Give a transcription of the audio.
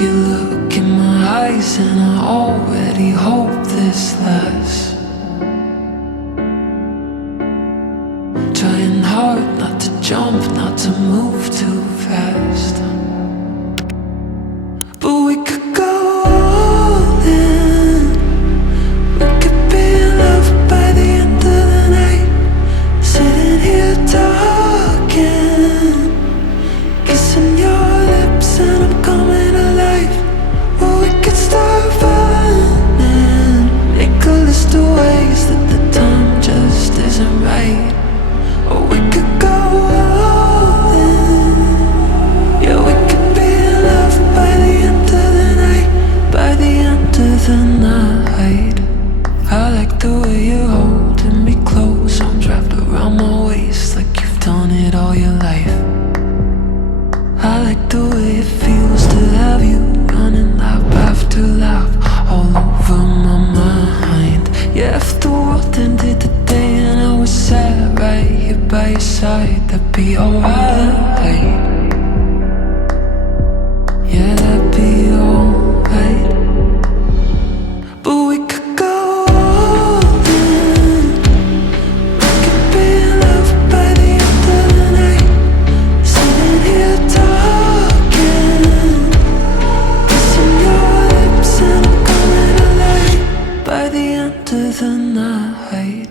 You look in my eyes and I already hope this lasts. Trying hard not to jump, not to move too fast. But we could go all in. We could be in love by the end of the night. Sitting here talking, kissing your lips and I'm coming alive. Or we could start running, make a list of ways that the time just isn't right. Or we could go all in. Yeah, we could be in love by the end of the night. By the end of the night. I like the way you're holding me close, arms wrapped around my waist like you've done it all your life. I like the way it feels to have you running lap after lap all over my mind. Yeah, if the world ended today and I was sat right here by your side, that'd be alright. Yeah, that'd be alright. But we could go all in. We could be in love by the end of the night. Sitting here talking, kissing your lips and I'm coming alive. By the end of the night.